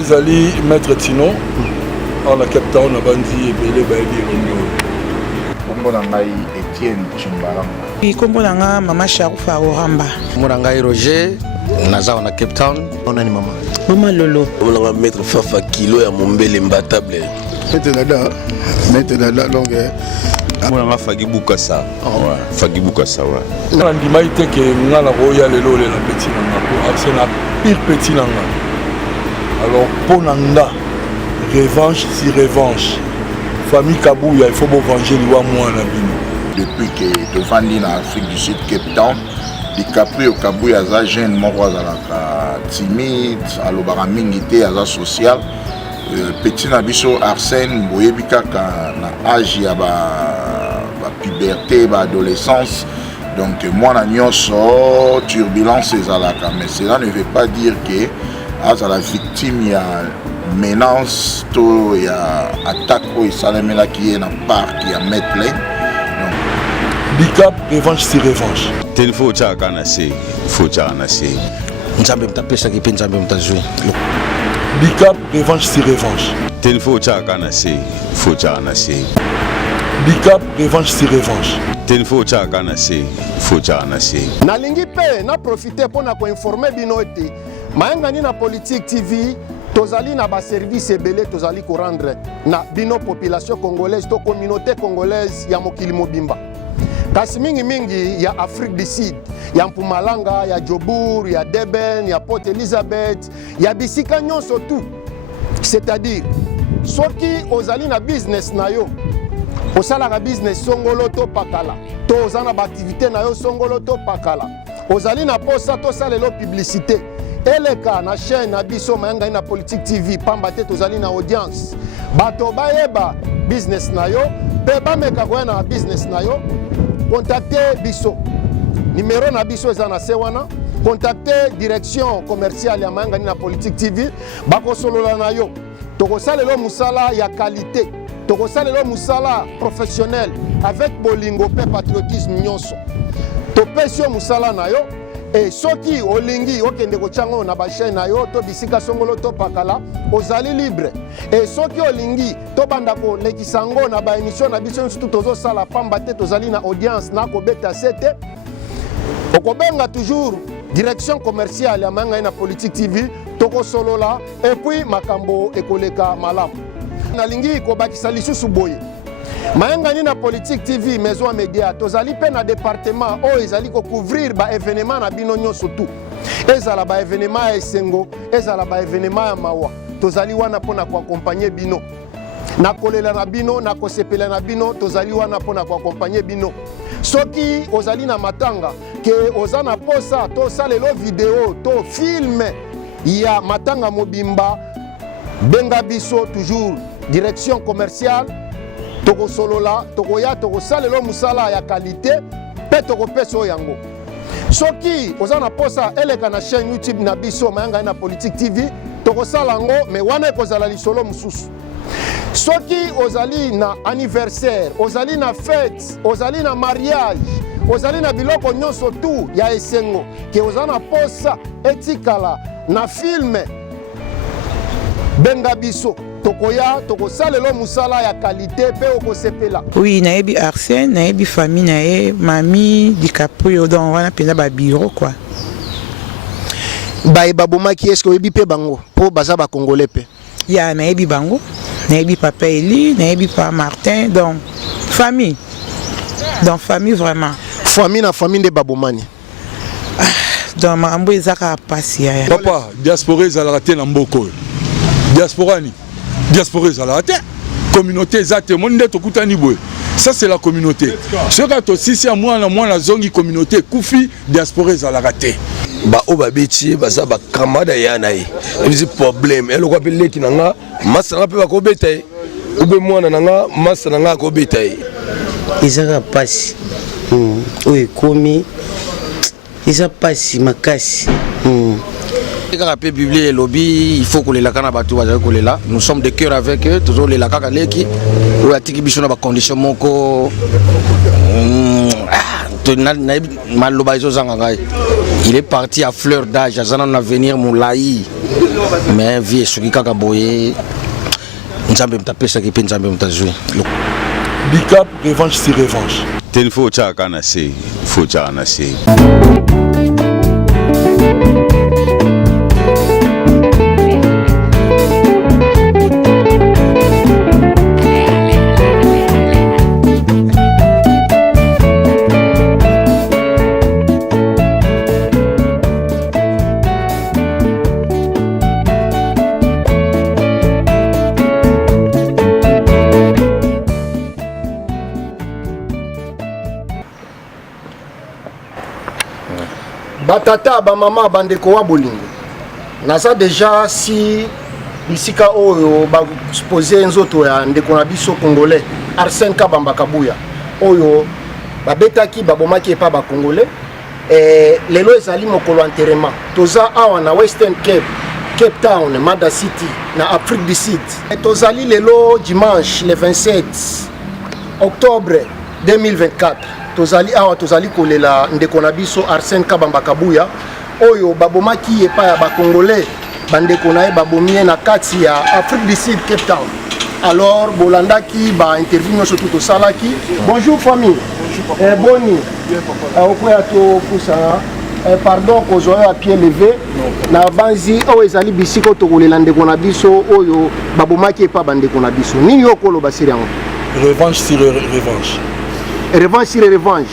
Zali Maître Tino, en la Cape Town, a bandi et belé baili Kombo nangai Etienne Chimbalanga. Kombo nanga Mama Sharufa Oramba. Kombo nangai Roger, naza na Cape Town. Onani mama. Mama Lolo. Kombo nanga Maître Fafa Kilo ya Mombele Mbatable. Maître Dada donc. Kombo nanga Fagibuka sa. Fagibuka sa wa. Na ndima ite ke ngala roya lelo le na petit nanga ko Arsenal pire petit nanga. Alors pour nanga revanche si revanche. Famille Kabouya, il faut venger les moi na bino. Depuis que devant en Afrique du Sud, Cape Town, DiCaprio Kabouya za jeune moko azalaka timide, alobaka mingi te aza social. Petit na biso Arsène boyebi kaka na âge ya ba puberté, ba adolescence. Donc moi na nyonso turbulence ezalaka, mais cela ne veut pas dire que aza la victime ya menace to ya attaque au salamela qui est dans le parc ya met plein. Bicap revanche si revanche. Telefo cha kana se, fo cha na se. Nzambe mtapesa kipi nzambe mtajui. Bicap revanche si revanche. Telefo cha kana se, fo cha na se. Bicap revanche si revanche. Telefo cha kana se, fo cha na se. Nalingi pe na profiter pour na ko informer bino ete mayenga ni na Politique TV tozali na ba service ebele tozali ko rendre na bino population congolaise to communauté congolaise ya mokili mobimba. Kasi mingi ya Afrique du Sud, ya Mpumalanga, ya Jobour, ya Deben, ya Port Elizabeth, ya bisika nyonso tout. C'est-à-dire soki ozali na business na yo, osala ka business songolo to pakala, to ozana ba activité na yo songolo to pakala. Ozali na posa to salelo publicité. Eleka na chaîne na biso mayanga na Politique TV pamba te tozali na audience. Bato bayeba business na yo, pe bameka ko na business na yo. Contactez biso. Numéro na biso eza na sewana. Contactez direction commerciale ya mayanga na Politique TV. Bako solola na yo. Toko salelo musala ya qualité. Toko salelo musala professionnel avec bolingo pe patriotisme nyonso. Topesio musala na yo. Et soki olingi okende ko chango na ba chaîne na yo to bisika songolo to pakala ozali libre. Et soki olingi to banda ko lekisango na ba émission na biso surtout tozo sala pamba te tozali na audience na ko beta sete. Okobenga toujours direction commerciale ya manga na Politique TV toko solola et puis makambo ekoleka malamu. Nalingi ko bakisa lisusu boye. Mayenga ni na Politique TV maison média tozali pe na département o ezali ko couvrir ba événement na bino nyonso tout. Ezala ba événement ya Esengo, ezala ba événement ya Mawa. Tozali wana pona ko accompagner bino. Na kolela na bino, na kosepela na bino, tozali wana pona ko accompagner bino. Soki ozali na matanga ke ozana posa to salelo vidéo to film ya matanga mobimba benga biso toujours direction commerciale toko solola toko ya toko salelo musala ya qualité pe toko peso yango soki ozana posa eleka na chaîne YouTube na biso mayanga na Politique TV toko salango me wana ekozala lisolo mususu soki ozali na anniversaire ozali na fête ozali na mariage ozali na biloko nyonso tout ya esengo ke ozana posa etikala na film benga biso tokoya tokosalelo musala ya qualité pe okosepela. Oui, naebi Arsène, naebi famille nae, mami DiCaprio donc wana pena ba bureau quoi. Baeba bomaki est-ce que oyebi pe bango po baza ba congolais pe. Ya naebi bango, naebi papa Eli, naebi papa Martin donc famille. Donc famille vraiment. Famille na famille de babomani. Donc mambo ezaka pasi ya. Papa, diaspora ezalaka te na mboko. Diaspora ni. Diaspora ezalaka te. Communauté ezate monde tokutani boye. Ça c'est la communauté. Ce que si à moi na zongi communauté kufi diaspora ezalaka te. Ba obabeti baza ba kamada yana yi. Ezi problème. Elo kwa pele kinanga masanga pe bakobeta yi. Ube mwana nanga masanga ko beta yi. Ezaka pasi. Oye komi Isa pasi makasi. Quand on peut publier le lobby, il faut que les lacana batou là. Nous sommes de cœur avec eux, toujours les lacana leki. Ou la tiki bichona ba condition moko. Il est parti à fleur d'âge, à un avenir moulaï. mais vie soki kaka boye nzambe mutapesaki mpe nzambe mutazwi. Bicap revanche sur revanche. Ten fo chaka na se, fo chaka na se. Batata bamama bandeko wa bolingo naza déjà si bisika oyo ba supposé nzoto ya ndeko na biso congolais Arsène Kabamba Kabuya oyo babetaki babomaki epa ba congolais lelo ezali mokolo enterrement toza awa na Western Cape Town Mada City na Afrique du Sud tozali lelo dimanche le 27 octobre 2024 tozali awa tozali kolela ndeko na biso Arsène Kabamba Kabuya oyo babomaki epa ya bakongolais bandeko na ye babomie na kati ya Afrique du Sud Cape Town. Alors bolandaki ba interview nyonso tout osalaki. Bonjour famille. Boni okoya to kusa pardon kozoya à pied levé na banzi oyo ezali bisiko tokolela ndeko na biso oyo babomaki epa bandeko na biso nini okolo basiri yango. Revanche sur revanche. Revanche sur revanche.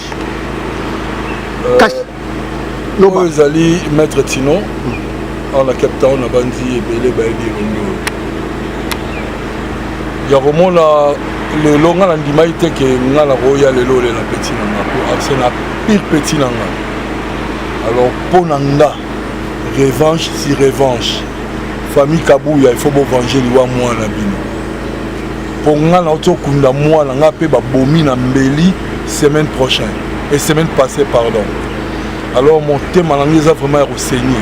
Loba ezali maître Tino en la Cape Town na bandi ebele bayebi rondo. Ya romona le longa na ndima ite ke ngala roya lelo le na petit na ngapo Arsène a pire petit na nga. Alors pour nanga revanche sur revanche. Famille Kabuya il faut bo venger liwa moi na bino. Pour nga na oto kunda moi na nga pe ba bomi na mbeli semaine prochaine et semaine passée pardon. Alors mon thème à l'anglais a vraiment renseigné.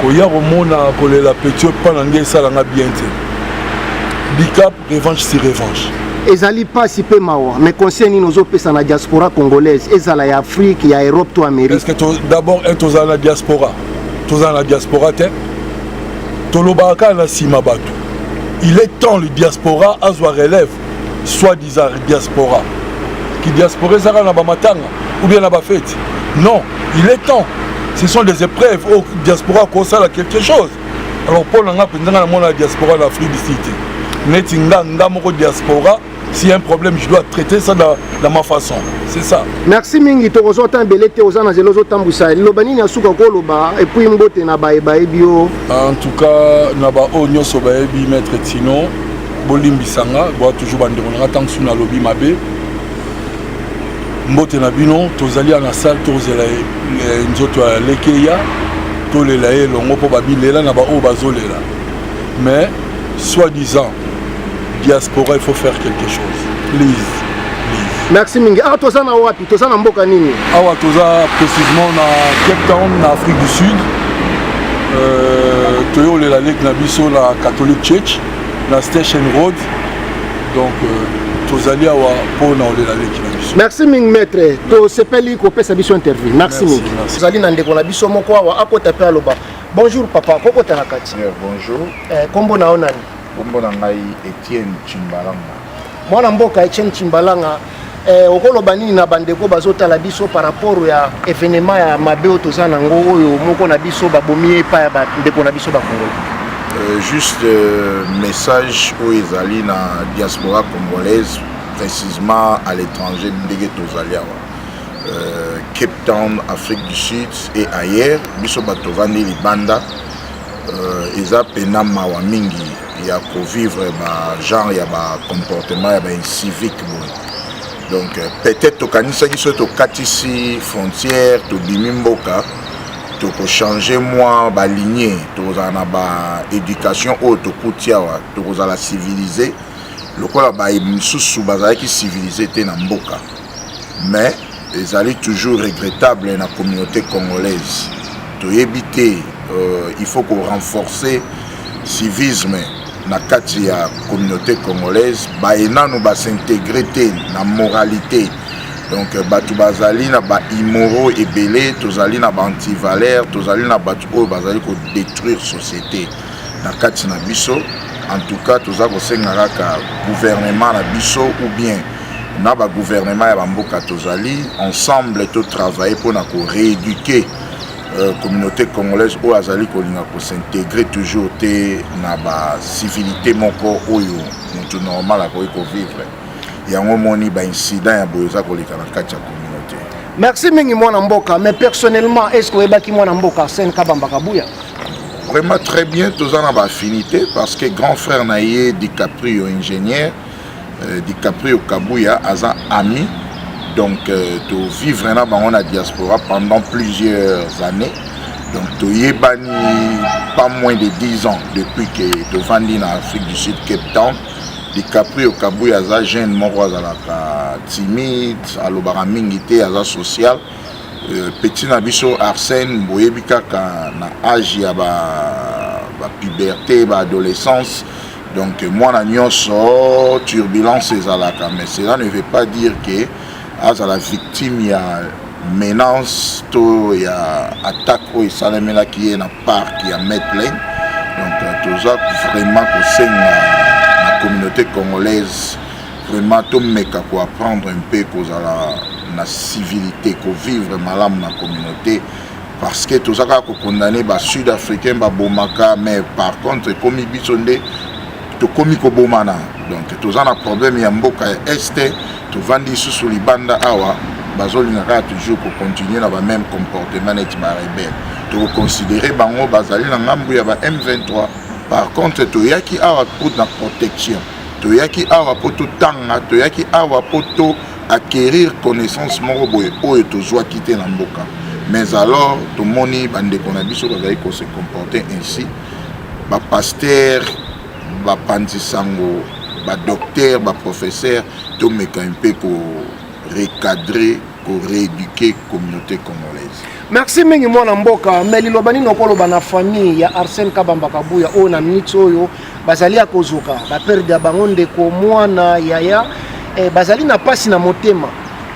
Quand il y a un kolela petit pas l'anglais ça l'a bien été. Bicap revanche sur revanche. Ezali pas si peu mawa mais concerne nos autres personnes na diaspora congolaise ezala ya Afrique ya Europe to Amérique. Est-ce que d'abord un toza la diaspora. Toza la diaspora te. Tolobaka na sima batu. Il est temps le diaspora à soit relève soi-disant diaspora. Qui diaspora ça na ba matanga ou bien na ba fête. Non, il est temps. Ce sont des épreuves au diaspora qu'on sait quelque chose. Alors pour la diaspora de l'Afrique du Sud, netinga ngamoko diaspora, s'il y a un problème, je dois traiter ça de ma façon. C'est ça. Merci mingi to ozota mbelete ozana zelozo tambusa. Lobani nya suka ko loba et puis mbote na bae bio. En tout cas, na ba onyo so bae bi maître Tino, bolimbisanga, doit toujours bandeko na tant suna lobby mabe. Mbote na bino tozali na salle tozela nzoto ya lekeya tolela elongo po babilela na ba o bazolela mais soi-disant diaspora il faut faire quelque chose please. Merci mingi. Ah toza na wapi toza na mboka nini awa toza précisément na Cape Town na Afrique du Sud toyolela lek na biso na Catholic Church na Station Road donc tozali awa po na olela lek na biso. Merci mingi maître to sepeli ko pesa biso interview. Merci mingi. Tozali na ndeko na biso moko awa akota pe aloba. Bonjour papa koko tarakati. Bonjour. Kombo na onani? Kombo na ngai Etienne Chimbalanga. Mwana mboka Etienne Chimbalanga okoloba nini na bandeko bazotala biso par rapport ya événement ya mabe toza nango oyo moko na biso babomi pa ya bandeko na biso bakongole? Juste message aux ezali na diaspora congolaise précisément à l'étranger ndenge tozali awa Cape Town, Afrique du Sud et ailleurs biso bato vandi libanda eza pena mawa mingi ya kovivre ba genre ya ba comportement ya ba civique donc peut-être tokanisaki so tokatisi frontière tobimi mboka toko changer moi ba lignée tozala na ba éducation oyo tokuti awa tokozala civilisé lokola ba misusu bazalaki civilisé te na mboka mais ezali toujours regrettable na communauté congolaise toyebi te il faut qu'on renforcer civisme na kati ya communauté congolaise baena no ba s'intégrer te na moralité donc bato bazali na ba immoraux ebele tozali na ba antivaleur tozali na bato oyo bazali ko détruire société na kati na biso. En tout cas toza kosenga kaka gouvernement na biso ou bien na ba gouvernement ya bamboka tozali ensemble to travailler pour na ko rééduquer communauté congolaise oyo azali kolinga ko s'intégrer toujours te na ba civilité moko oyo mutu normal akoki ko vivre. Yango moni ba incident ya boyoza koleka na kati ya communauté. Merci mingi mwana mboka, mais personnellement est-ce que oyebaki mwana mboka Arsène Kabamba Kabuya? Vraiment très bien, tous en avons affinité parce que grand frère Naye DiCaprio ingénieur, DiCaprio Kabuya Aza ami, donc de vivre dans la diaspora pendant plusieurs années. Donc tu yebani pas moins de 10 ans depuis que tu vandi en Afrique du Sud, Cape Town. DiCaprio Kabuya Aza jeune moko azalaka timide, alobaka mingi te aza social. Petit nabiso Arsène boyebi kaka na âge ya ba puberté, ba adolescence. Donc moi na nyonso turbulence ezalaka, mais cela ne veut pas dire que as la victime ya menace to ya attaque o esalemela qui est na parc ya Medlane. Donc toza vraiment kosenga na communauté congolaise vraiment to meka ko apprendre un peu kozala na civilité, ko vivre malamu na communauté, parce que tout ça ko condamné ba sud-africain ba bomaka, mais par contre comme bisonde to komi ko bomana. Donc tout ça na problème ya mboka este to vandi sous libanda awa bazolinga toujours ko continuer na ba même comportement net ba rebelle to considérer bango bazali na ngambu ya ba M23. Par contre to yaki awa pour na protection, to yaki awa pour tout tanga, to yaki awa pour tout acquérir connaissance moko boye oyo tozwa quitter na mboka. Mais alors tout moni bande kona biso bazali ko se comporter ainsi, ba pasteur, ba pantisango, ba docteur, ba professeur, to meka un peu ko recadrer, ko rééduquer communauté congolaise. Merci mingi mwana mboka, mais lilobani nokoloba na famille ya Arsène Kabamba Kabuya oyo na minute oyo bazali ya kozuka ba perdre bango ndeko mwana yaya bazali na pasi na motema.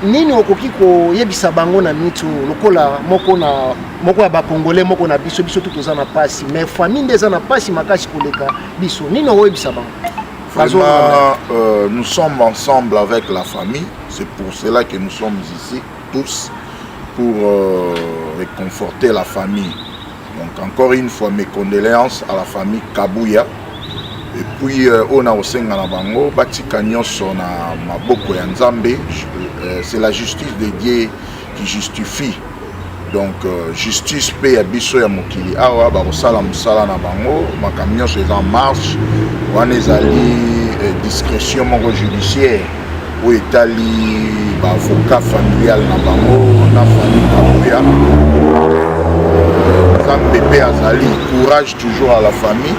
Nini okoki koyebisa bango na minute lokola moko ya ba congolais moko na biso tout toza na pasi, mais famille ndeza na pasi makasi koleka biso. Nini oyebisa bango? Vraiment, nous sommes ensemble avec la famille, c'est pour cela que nous sommes ici tous pour réconforter la famille. Donc encore une fois mes condoléances à la famille Kabuya. Et puis on a aussi na bango batika nyonso na maboko ya Nzambe. C'est la justice de Dieu qui justifie. Donc justice pe ya biso ya mokili awa ba kosala musala na bango makambo nyonso eza en marche wana ezali discrétion moko judiciaire oyo etali baavocat familial na bango na famille Kabuya. Nzambe pe azali courage toujours à la famille.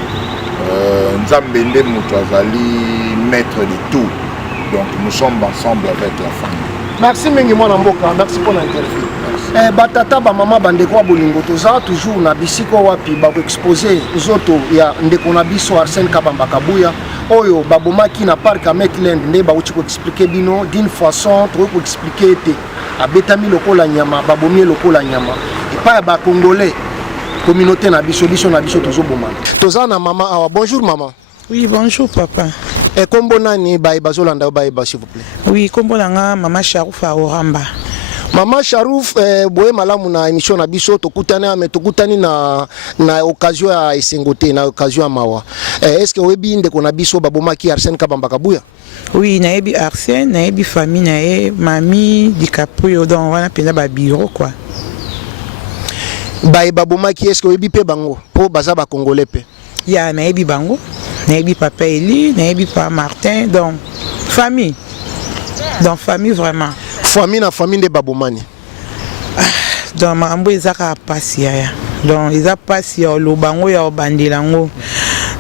Nzambe nde moto azali maître de tout. Donc nous sommes ensemble avec la famille. Merci mingi mwana mboka, merci pour l'interview. Batata ba mama bandeko bolingo toza toujours na bisiko wapi ba exposer zoto ya ndeko na biso Arsène Kabamba Kabuya oyo babomaki na parc à Medlane nde ba uchi ko expliquer bino d'une façon trop ko expliquer te abetami lokola nyama babomi lokola nyama et pas ba congolais communauté na biso na biso tozo bomana toza na mama awa. Bonjour maman. Oui, bonjour papa. Et kombo nani bazolanda s'il vous plaît? Oui, kombo nanga mama Sharouf a Oramba. Mama Sharouf boye malamu na émission na biso tokutani na occasion ya esengote na occasion ya mawa. Est-ce que webi ndeko na biso babomaki Arsène Kabamba Kabuya? Oui, naebi Arsène, naebi famille nae mami DiCaprio donc wana pena ba bureau quoi. Babomaki est-ce que webi pe bango po baza ba congolais pe? Ya naebi bango, naebi papa Eli, naebi papa Martin, donc famille. Donc famille vraiment. Famille na famille de babomani. Donc mambo ezaka pasi ya. Donc eza pasi ya lobango ya bandelango.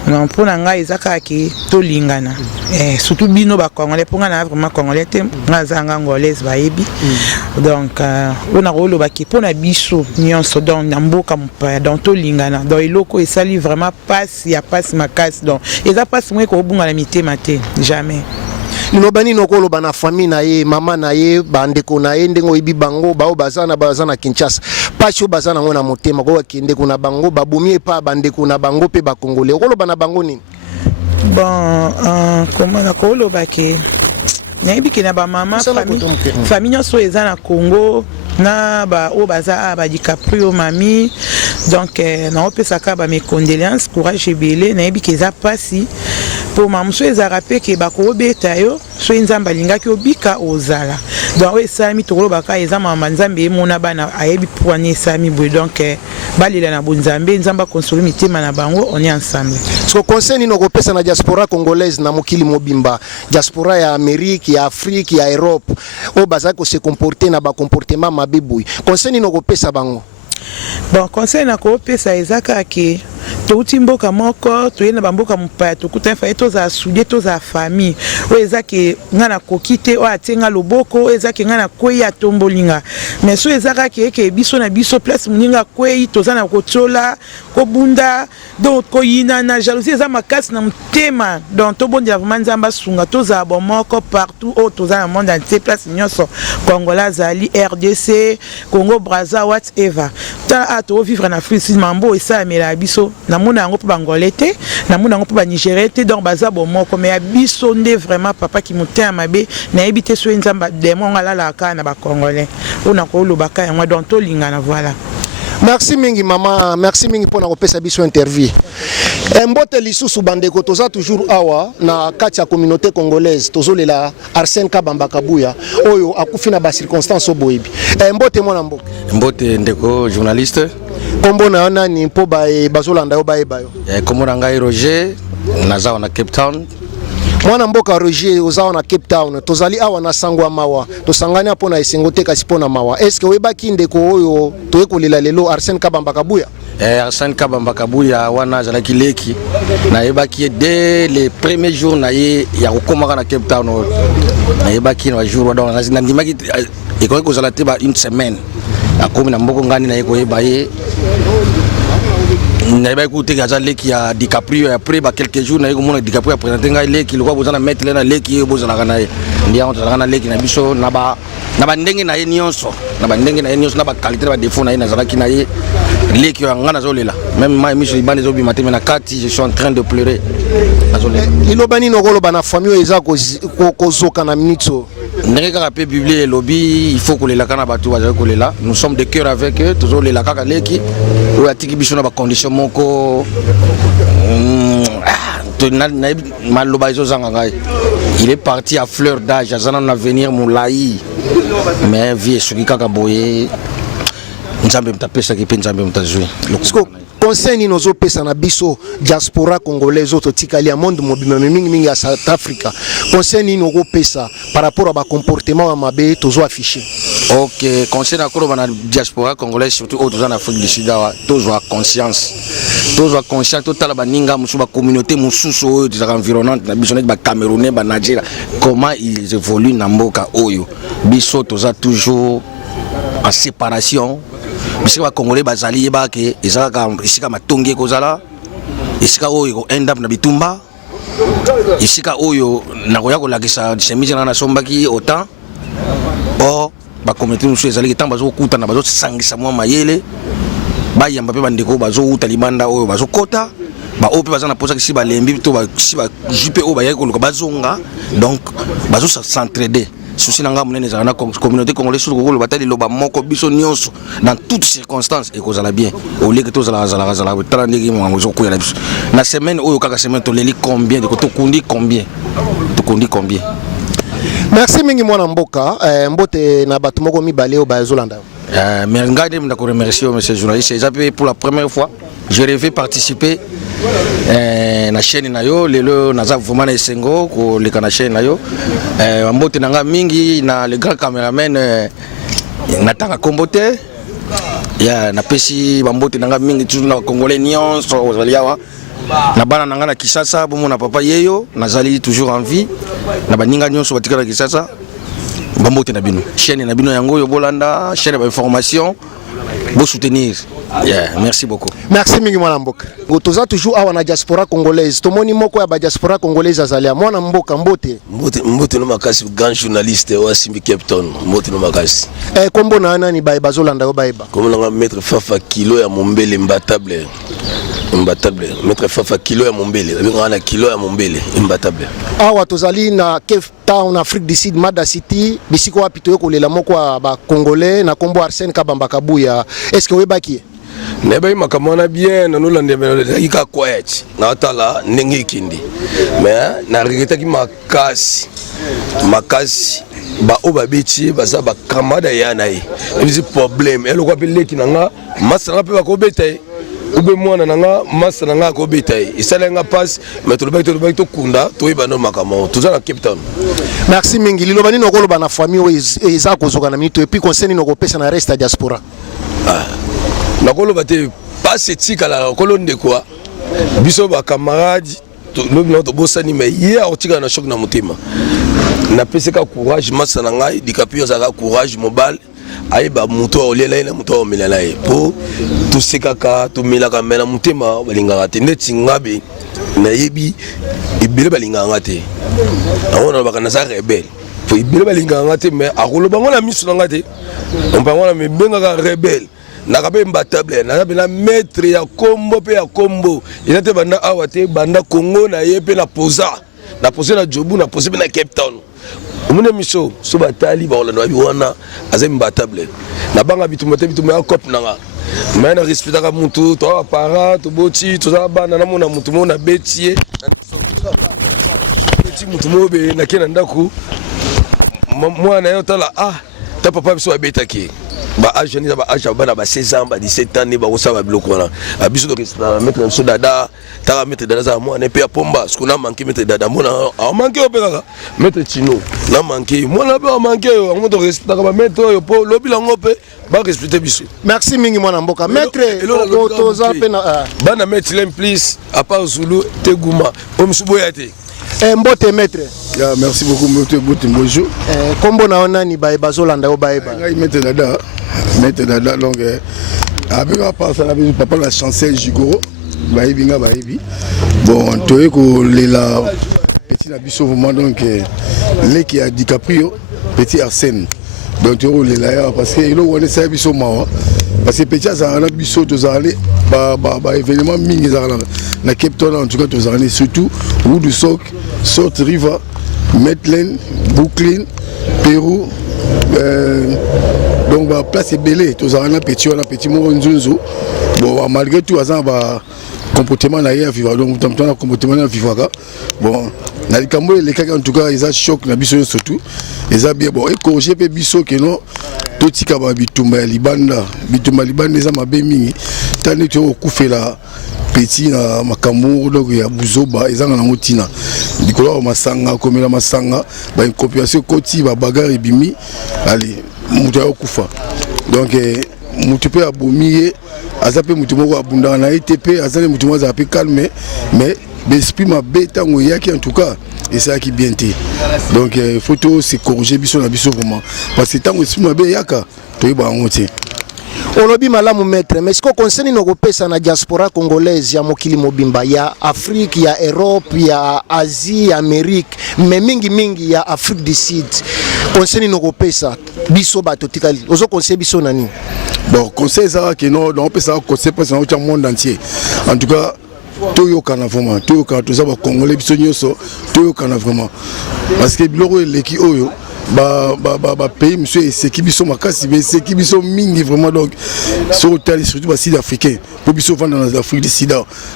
Non pour nga ezaka ki to lingana. Surtout bino ba congolais pour nga na vraiment congolais te ngazanga ngolaise ba yebi. Donc on a rolo ba ki pour na biso nyonso donc na mboka mpa donc to lingana. Donc eloko esali vraiment pasi ya pasi makasi donc eza pasi mwe ko bunga na mitema te jamais. lobani nokoloba na famille na ye mama na ye bandeko na ye ndengo ibi bango bao bazana Kinshasa pacho bazana ngona motema ko kende kuna bango babumie pa bandeko na bango pe ba Congolais okoloba na bango nini bon comment na koloba ke nayebi ke na ba mama famille nyonso eza na Congo na ba o baza ba DiCaprio mami donc na opesaka ba mes condoléances courage ebele nayebi ke eza pasi pour mamuso eza rappelé ke ba ko beta yo so nzamba lingaki obika ozala donc esami tokolobaka eza mama nzambe emona bana ayebi poigné esami boy donc balela na bonzambe nzamba console mitema na bango on est ensemble so conseil nino kopesa na diaspora congolaise na mokili mobimba diaspora ya Amérique ya Afrique ya Europe o baza ko se comporter na ba comportement mabiboy conseil nino kopesa bango bon conseil na kopesa ezaka ke touti mboka moko toyena bamboka mopaya tokuta fa toza soudé toza famille o ezake ngana kokite o atenga loboko ezake ngana kwei atombolinga mais so ezaka ke biso na biso place muninga kwei toza na kotola ko bunda donc ko yina na jalousie eza makasi na mutema donc to bondia vraiment nzamba sunga toza bon moko partout o toza na monde entier place nyonso Congola zali RDC Congo Brazza whatever ta ato vivre na Afrique mambo esa mela biso na mona yango po bangolete na mona yango po ba Nigérete donc baza bon moko mais biso nde vraiment papa qui muté mabe na ebité so nzamba demo ngala ka na ba Congolais ona ko lobaka yango donc to lingana voilà. Merci mingi mama, merci mingi pona kopesa biso interview. Mbote lisusu bandeko toza toujours awa na kati ya communauté congolaise tozolela Arsène Kabamba Kabuya oyo akufi na ba circonstances oboyibi. Mbote mwana mboka. Mbote ndeko journaliste. Kombo na nani mpo ba bazolanda yo bayeba yo. Kombo na ngai Roger naza na Cape Town. Mwana mboka Roger ozawa na Cape Town tozali awa na sangwa mawa tosangani apo na esengo te kasi pona mawa est-ce que webaki ndeko oyo toyekolela lelo Arsène Kabamba Kabuya Arsène Kabamba Kabuya wana zalaki leki na yebaki dès les premiers jours na ye ya kokomaka na Cape Town na yebaki na jour donc na ndimaki ekoki kozala te ba une semaine akomi na mboko ngani na yeko yeba ye na ba écouter gaza leki ya DiCaprio après ba quelques jours na yeko mona DiCaprio a présenter ngai leki lokwa bozana mettre na leki bozana kana ye ndia on tozana leki na biso na ba ndenge na ye nyonso na ba ndenge na ye nyonso na ba qualité ba défaut na ye na zalaki na ye leki ya ngana zolela même moi miso ibane zo bimate na kati je suis en train de pleurer azolela ilobani nokoloba na famille eza kozoka na minito ndenge kaka pe Biblie et lobby il faut kolela kana batu baza kolela nous sommes de cœur avec eux tozolela kaka leki ou atiki biso na ba condition moko maloba ezozanga ngai il est parti à fleur d'âge azana na avenir molai mais vie soki kaka boye nzambe mtapesa ki pe nzambe mtazui conseil ni nozo pesa na biso diaspora congolaise auto tikali ya monde mobima mingi ya South Africa conseil ni nozo pesa par rapport à ba comportement ya mabe tozo afficher. OK, conseil na kolo na diaspora congolaise surtout autres en Afrique du Sud tozo conscience total ba ninga musu ba communauté mususu oyo des environnantes na biso net ba Camerounais ba Nigeria comment ils évoluent na mboka oyo biso toza toujours en séparation. Bisika ba Congolais bazali yeba ke ezaka isika matongi kozala isika oyo end up na bitumba isika oyo na koya kolakisa chemise na sombaki autant o ba communauté musu ezali ke tamba zo kuta na bazo sangisa mwa mayele ba yamba pe bandeko bazo uta libanda oyo bazo kota ba ope bazana posa kisi ba lembi to ba kisi ba jupe o ba yaki koluka bazonga donc bazo s'entraider souci nanga munene za na communauté congolaise sur ko batali loba moko biso nyonso dans toutes circonstances et kozala bien au lieu que to zala tala ndiki mwango zo kuya na biso na semaine oyo kaka semaine to leli combien de to kundi combien merci mingi mwana mboka mbote na batu moko mibale o bazolanda mais ngade mna ko remercier monsieur journaliste j'ai pour la première fois je rêvais participer na chaîne na yo lelo naza vraiment na esengo ko leka na chaîne na yo mbote nanga mingi na le grand cameraman natanga kombote ya na pesi bambote nanga mingi toujours na congolais nyonso ozaliawa na bana nanga na Kisasa bomo na papa yeyo nazali toujours en vie na baninga nyonso batika na Kisasa bambote na bino chaîne na bino yango yo bolanda chaîne ba information bo soutenir merci beaucoup. Merci mingi mwana mboka. Toza toujours awa na diaspora congolaise. Tomoni moko ya ba diaspora congolaise azalia. Mwana mboka mbote. Mbote no makasi grand journaliste wa Simbi Cape Town. Mbote no makasi. Kombo na nani baeba zolanda yo baeba. Comme na maître Fafa kilo ya Mombele imbattable. Imbattable. Maître Fafa kilo ya Mombele. Ngana kilo ya Mombele imbattable. Awa tozali na Cape Town Afrique du Sud Mada City. Bisiko wapi toyo kolela moko ba congolais na kombo Arsène Kabamba Kabuya. Est-ce que webaki? Neba makamona bien na nolande ika quiet na atala ndenge kindi mais na regeta ki makasi ba obabiti baza ba kamada yana yi ezi problème elo kwa peleki nanga masana pe ba ko betaye ube mwana nanga masana nga ko betaye isala nga passe mais to to kunda to ibano makamo to za na Cape Town. Merci mingi lilo bani nokolo bana famille eza kozoka na minute et puis conseil ni nokopesa na reste diaspora. Nakolo bate pas etika la kolo ndekwa biso ba camarades to bosani mais hier otika na choc na motema na peseka courage masana ngai dikapio za courage mobile aiba muto olela ina muto omelela e po to sekaka to milaka mena motema balinga te ndeti ngabe na yebi ibile balinga ngate awona bakana sa rebelle po ibile balinga ngate mais akolo bango na misu ngate on bango na mebenga ka rebelle nakabe mbatable na maître ya kombo pe ya kombo ina te banda awate banda Congo na ye pe na posa na jobu na posa pe na Cape Town omune miso so batali ba olano bi wana azem mbatable na banga bitumote ya cop nanga mais na respectaka mutu to para to boti to za bana na mona mutu mona betie beti mutu mobe na kena ndaku mwana yo tala ta papa biso abetaki ba âge ni ba âge ba na ba 16 ans ba 17 ans ni ba ko sa ba biloko na biso do mettre so dada ta mettre dada za moi ne pe pomba ce qu'on a manqué mettre dada mona a manqué o peka mettre chino na manqué mona ba manqué on do respect ba mettre yo po lobi la ngope ba respecter biso. Merci mingi mwana mboka maître to za pe na bana mettre lem please à part Zulu Teguma o msuboya te mbote maître. Ya merci beaucoup mbote bonjour. Kombo na ona ni baeba zolanda yo baeba. Ngai mettre dada donc avec papa la chanson Jigoro baebi nga baebi bon toye ko lela petit na biso vraiment donc leki ya DiCaprio petit Arsène donc toye ko lela ya parce que ilo wone sa biso mawa parce que petit ça na biso to zalé ba événement mingi za na Cape Town en tout cas to zalé surtout Route du Soc Salt River Medley Brooklyn Pérou donc ba place est belé tous en petit mot nzunzu bon malgré tout azan ba comportement na ya vivre donc tant comportement na vivre bon na likambo les cas en tout cas ils a choc na biso surtout ils a bien bon et corriger pe biso que non to tika ba bitumba libanda eza mabe mingi tani to okufela petit na makambo donc ya buzoba ezanga na motina dikolo masanga komela masanga ba incompréhension koti ba bagarre ibimi allez mutu ya kufa donc mutu pe abomiye azape mutu moko abunda na ETP azali mutu moko azape calme mais l'esprit m'a bétango yaki en tout cas et ça qui bien té donc photo c'est corriger biso na biso vraiment parce que tango esprit m'a bé yaka to yeba ngote olobi malamu maître mais est-ce concerne no kopesa na diaspora congolaise ya mokili mobimba ya Afrique ya Europe ya Asie ya Amérique mais mingi ya Afrique du Sud concerne no kopesa biso bato tikali ozo conseil biso nani bon conseil ça que non on peut ça conseil pour le monde entier en tout cas toyokana vraiment toyokana toza ba congolais biso nyoso toyokana vraiment parce que biloko eleki oyo ba pays monsieur et c'est qui biso makasi mais c'est qui biso mingi vraiment donc sur surtout ba sud africain pour biso vendre dans l'Afrique du Sud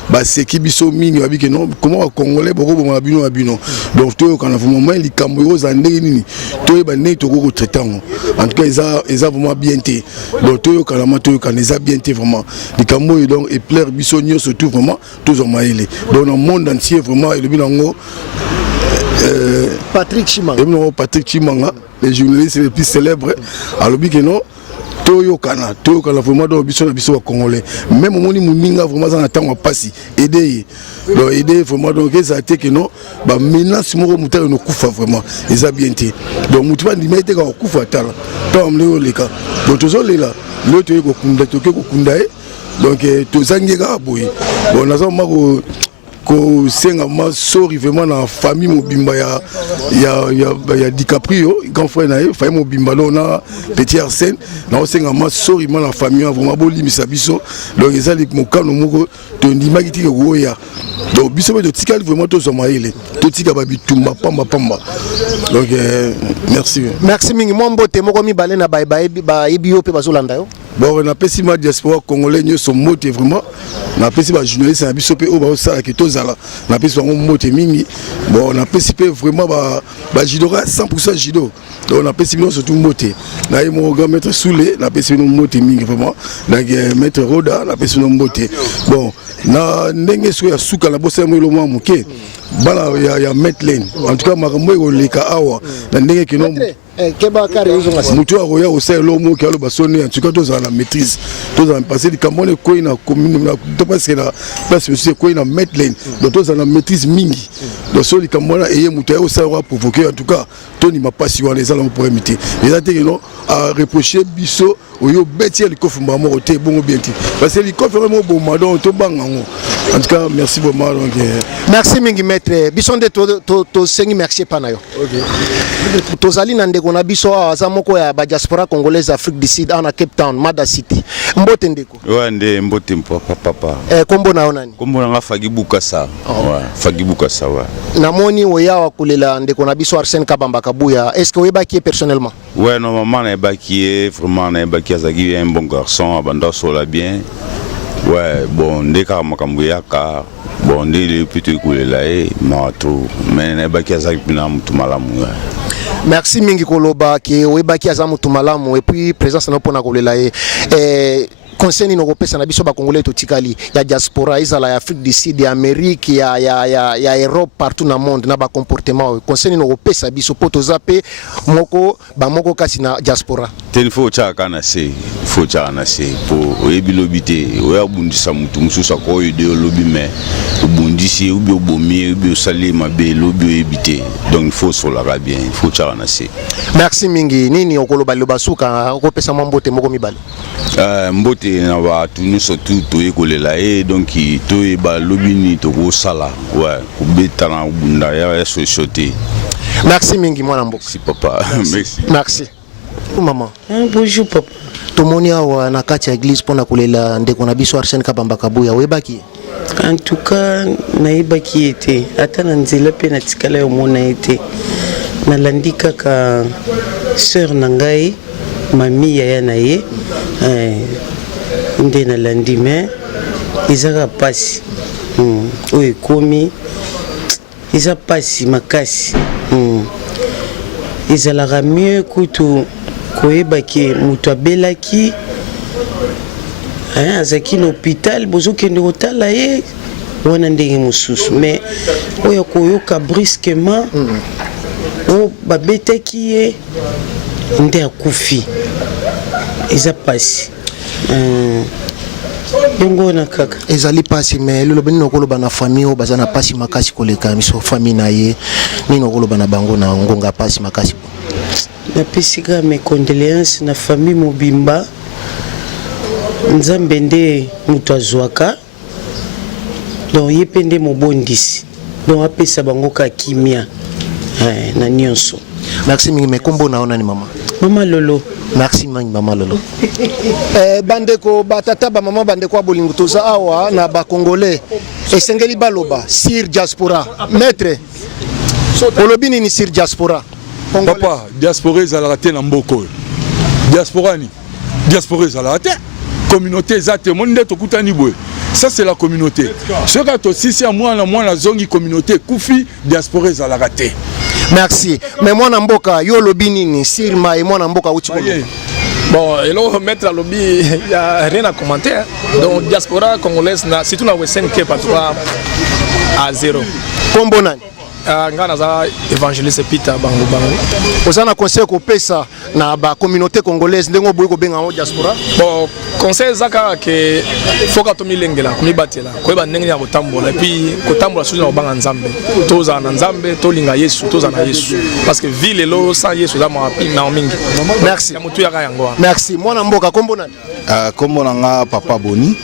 ba c'est qui biso mingi abi que non comment ba congolais boko ba bino donc toyokana vraiment mais likambo yo za ndenge nini toyeba ne to ko traiter en tout cas ils a vraiment bien été donc toyokana ils a bien été vraiment likambo donc et plaire biso nyo surtout vraiment tous en maïlé dans le monde entier vraiment et le bilango Patrick Chimanga, le journaliste le plus célèbre, à l'obéissance, Toyokana vraiment dans le biso congolais. Même au moment où Mouninga vraiment en attend passer, aider vraiment donc ça a été que non, bah menace moro muta no kufa vraiment, ils a bien été. Donc mutuba ndi mete ka kufa tala. Tom le cas. Donc toujours là, le toyo ko kunda donc tozangi kaka boye bon naza mama kosenga ma sori vraiment na famille mobimba ya DiCaprio grand frère na ye famille mobimba lo na petit Arsène na osenga ma sori ma na famille vraiment bolimisa biso donc ezali mokano moko tondimaki tike koya donc biso pe totikali vraiment tozoma ele totika babitumba pamba donc merci mingi mwa mbote moko mibale na bayebi yo mpe bazolanda yo bon napesi ma diaspora congolais nyonso mbote vraiment napesi bajournaliste na biso mpe oyo baosalaki tozala napesi bango mbote mingi bon napesi mpe vraiment bajidoka 100% jido donc napesi bino surtout mbote na ye mo grand maître Soule napesi bino mbote mingi vraiment donc maître Roda napesi bino mbote bon na ndenge so ya suka na bosa mo lo mwa moke bana ya Metlen en tout cas makambo ekoleka awa na ndenge kino mutu akoya kosala lomo ki aloba soni en tout cas tozala na maîtrise tozala passé likambo wana ekoyi na commune to parce na place mosusu ekoyi na Metlen donc tozala na maîtrise mingi donc so likambo wana eye mutu aye kosala ko provoquer en tout cas toni mapasi wana ezala mo problème te eza te keno a reprocher biso oyo beti helicoptère moko te bongo bien ti parce que helicoptère vraiment bon madon to bangango en tout cas merci vraiment donc merci mingi maître biso nde to sengi merci pana yo OK tozali na ndeko na biso aza moko ya ba diaspora congolaise Afrique du Sud na Cape Town Mada City mbote ndeko ouais nde mbote papa kombo na onani kombo na Fagibuka sa ouais Fagibuka sa ouais namoni oya wa kulela ndeko na biso Arsène Kabamba Kabuya est-ce que oyeba qui personnellement ouais normalement na ba qui vraiment na ba qui azaki un bon garçon abanda sola bien ouais bon ndeka makambo yaka bon ndele plutôt kulela mato mais na ba qui azaki na mutu malamu merci mingi koloba ke oyebaki aza mutu malamu et puis présence na pona kolela conseil nino kopesa na biso ba congolais to tikali ya diaspora izala ya Afrique du Sud ya Amérique ya Europe partout na monde na ba comportement conseil nino kopesa biso poto zape moko kasi na diaspora ten faut chaka na se po oyebi lobité oya bundisa mutu mususa ko ide lobi mais bundisi ubi obomi ubi osali mabe lobi oyebité donc il faut sola bien il faut chaka na se merci mingi nini okoloba lobasuka okopesa mbote moko mibale mbote na batu nyonso tu toyekolela donc toyeba lobi ni tokosala ouais kobeta na bunda ya société merci mingi mwana mboka si papa merci maman bonjour papa tomoni awa na kati ya église pona kolela ndeko na biso Arsène Kabamba Kabuya oyebaki en tout cas nayebaki ete ata na nzela mpe na tikala yo mona ete nalandi kaka sœur na ngai mami yaya na ye nde nalandi me ezaka pasi oyo ekomi eza pasi makasi ezalaka mieux kutu koyebaki moto abelaki azalaki na hôpital bozokende kotala ye wana ndenge mosusu mais oyo koyoka brusquement oyo babetaki ye nde akufi eza pasi yango na kaka ezali pasi mais lelo beni nokoloba na famille oyo baza na pasi makasi koleka miso famille na ye nini okoloba na bango na ngonga pasi makasi napesi kaka mes condoléances na famille mobimba nzambe nde moto azwaka donc ye mpe nde mobondisi donc apesa bango ka kimia na nyonso merci mingi me kombo na ona ni mama Lolo merci mingi mama Lolo bandeko batata ba mama bandeko ya bolingo toza awa na ba congolais esengeli baloba sur diaspora maître olobi nini sur diaspora papa diaspora ezalaka te na mboka oyo diaspora ezalaka te communauté eza te moni nde tokutani boye ça c'est la communauté soki atosisi ya mwana zongi communauté kufi diaspora ezalaka te merci mais mwana mboka yo olobi nini sur mai mwana mboka uti koloba bon eloko maître alobi y a rien à commenter donc diaspora congolaise na surtout na Western Cape en tout cas à zéro kombo nani nga naza évangéliste Peter bango oza na conseil kopesa na ba communauté congolaise ndengo boyi kobenga ngo diaspora bon conseil zaka ke foka to milengela komibatela koyeba ndenge ya kotambola et puis kotambola suzu na kobanga nzambe toza na nzambe tolinga Yesu toza na Yesu parce que ville lo sans Yesu za ma mingi merci ya mutu ya yango merci mwana mboka kombo nani kombo na nga papa Boni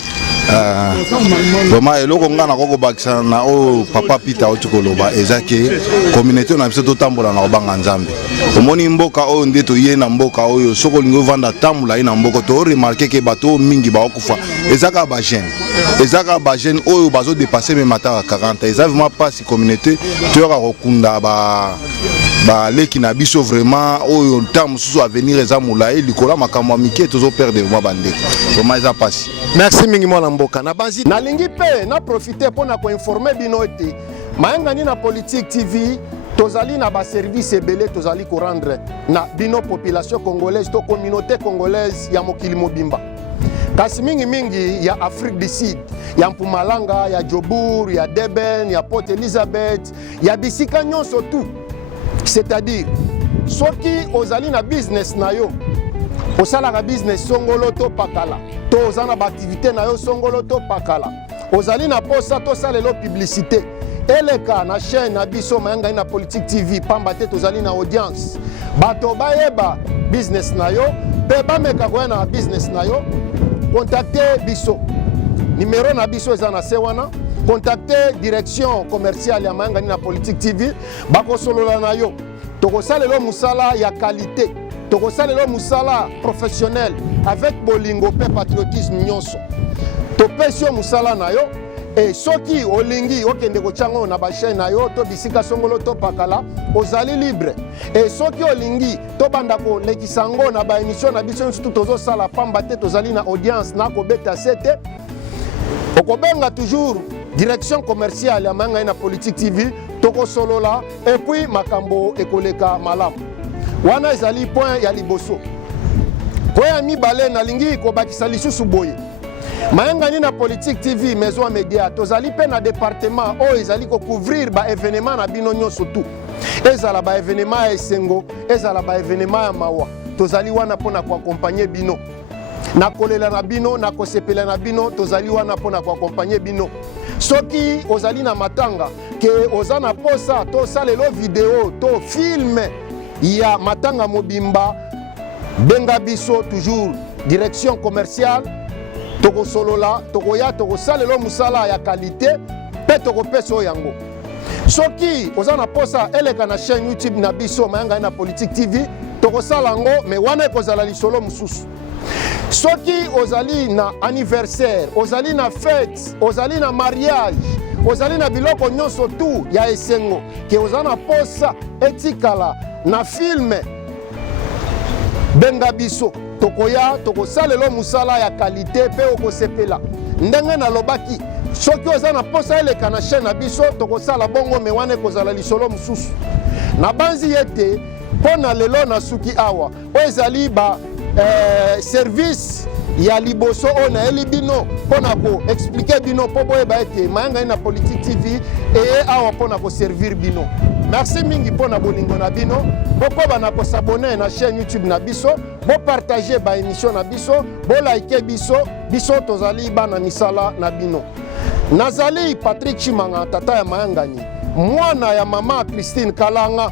vraiment eloko nga nakokobakisa na oyo papa Peter auti koloba eza ke communauté na biso totambola na kobanga nzambe omoni mboka oyo nde toye na mboka oyo soko olingi ovanda tambola ye na mboka toremarke ke bato mingi baokufa ezaka bagene oyo bazodepase meme ata 40 eza vraiment mpasi communauté toyoka kokunda baleki na biso vraiment oyo ntango mosusu avenir eza molai likolo ya makambo ya mike tozoperde vraiment bandeko vraiment eza mpasi. Merci mingi mwana mboka na banzi nalingi pe na profiter mpona koinforme bino ete mayangani na Politique TV tozali na baservice ebele tozali korendre na bino population congolaise to communauté congolaise ya mokili mobimba kasi mingi ya Afrique du Sud ya Mpumalanga ya Jobour ya Deben ya Port Elizabeth ya bisika nyonso tout c'est-à-dire soki ozali na business na yo osalaka business songolo to pakala to ozana ba activité na yo songolo to pakala ozali na posa to salelo publicité eleka na chaîne na biso mayanga na Politique TV pamba te tozali na audience bato bayeba business na yo pe bameka koya na business na yo contacter biso numéro na biso eza na se wana contacter direction commerciale ya mayanga na Politique TV bakosolola na yo tokosalelo musala ya qualité tokosalelo musala professionnel avec bolingo pe patriotisme nyonso topesi yo musala na yo et soki olingi okende kochango na ba chaîne na yo to bisika songolo to pakala ozali libre et soki olingi to banda ko lekisango na ba émission na biso surtout tozo sala pamba te tozali na audience na ko beta sete okobenga toujours direction commerciale ya manga na Politique TV toko solola et puis makambo ekoleka malamu wana ezali point ya liboso koya mibale na lingi ko bakisa lisusu boye mayangani na Politique TV maison média tozali pe na département o ezali ko couvrir ba événement na bino nyonso tout ezala ba événement ya esengo ezala ba événement ya mawa tozali wana pona ko accompagner bino na kolela na bino na kosepela na bino tozali wana pona ko accompagner bino soki ozali na matanga ke ozana posa to salelo vidéo to film ya matanga mobimba benga biso toujours direction commerciale toko solola toko ya toko salelo musala ya qualité pe toko peso yango soki ozana posa eleka na chaîne YouTube na biso mayanga na Politique TV toko salango me wana kozala lisolo mususu soki ozali na anniversaire ozali na fête ozali na mariage ozali na biloko nyonso tout ya esengo ke ozana posa etikala na filme benga biso tokoya tokosalelo musala ya qualité pe okosepela ndenge na lobaki soki ozana posa eleka na chaîne na biso tokosala bongo me wana kozala lisolo mususu na banzi yete pona lelo na suki awa o ezali ba service ya liboso ona elibino pona ko expliquer bino po boyeba ete mayanga na Politique TV et awa pona ko servir bino. Merci mingi pona bolingo na bino bokoba na ko s'abonner na chaîne YouTube na biso bo partager ba émission na biso bo like biso tozali bana misala na bino. Nazali Patrick Chimanga tata ya mayangani mwana ya mama Christine Kalanga